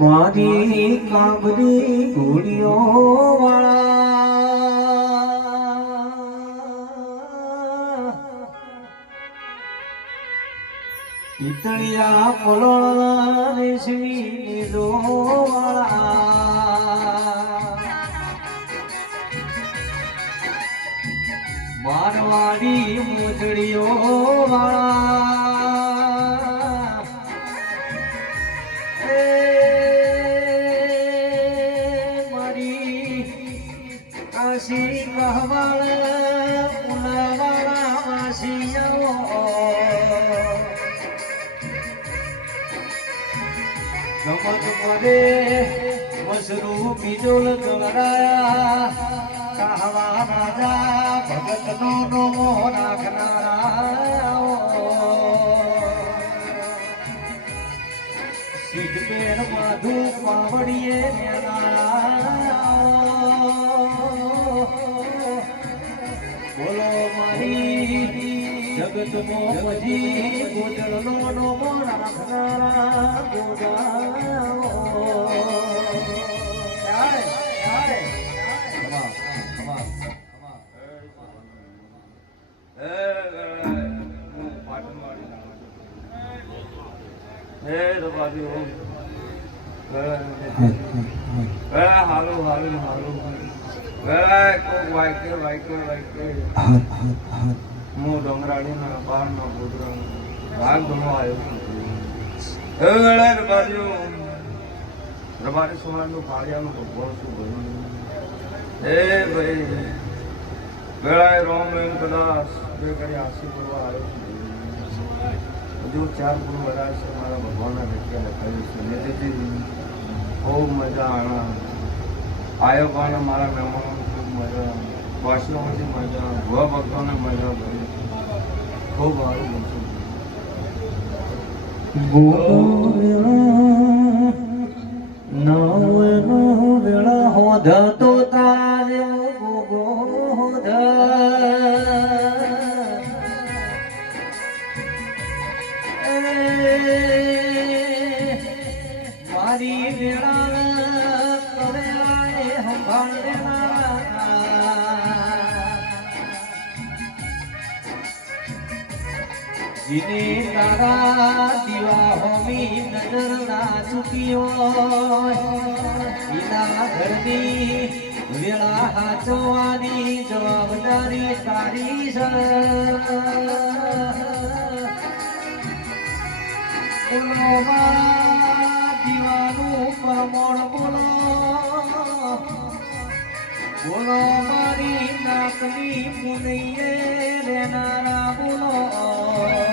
મારી કાબરી ઘોડીઓ વાળા પિતળિયા પલોળા રેશમી નીલો વાળા મારવાડી મોજડીઓ વાળા મારી કાશી કહવાળા પુલાવાળા વાસીઓ ગમત પડે મસરૂ બીજોલ ગળરાયા કહવા રાજા ભગત નો નોમો રાખનારા સિદ્ધ પેર માધુ પાવડીએ બોલો મારી જગત મો પછી ગોજળ નો નોમો રાખનારા ગોજાઓ હાલો હાલો હાલો હું ડોંગરાળી ના બાર નો ગોધરા ભાગ ધમો આવ્યો રબારી સમાજ નું ફાળિયાનું ભગવાન શું ભર્યું હે ભાઈ વેળાએ રોમ એમ કદાચ બે કરી આશી કરવા આવ્યો છું હજુ 4 ગુરુ વરાય છે મારા ભગવાનના રખ્યા લખાયું છે ને તેથી ખૂબ મજા આવ્યો પણ મારા મહેમાનો ખૂબ મજા વાસીઓમાંથી મજા ભુવા ભક્તોને મજા ભાઈ ખૂબ સારું બનશું નવનો વેળા હોધ તો તારે ગોધ મારી વેળા કરેલાએ સંભાળ જીને તારા દીવા હોમી નજર ના ચૂક્યો એના ઘરની વેળા હાચવાની જવાબદારી તારી છે બોલો મારા દીવાનું પ્રમાણ બોલો બોલો મારી નાકની પુનૈયે લેનારા બોલો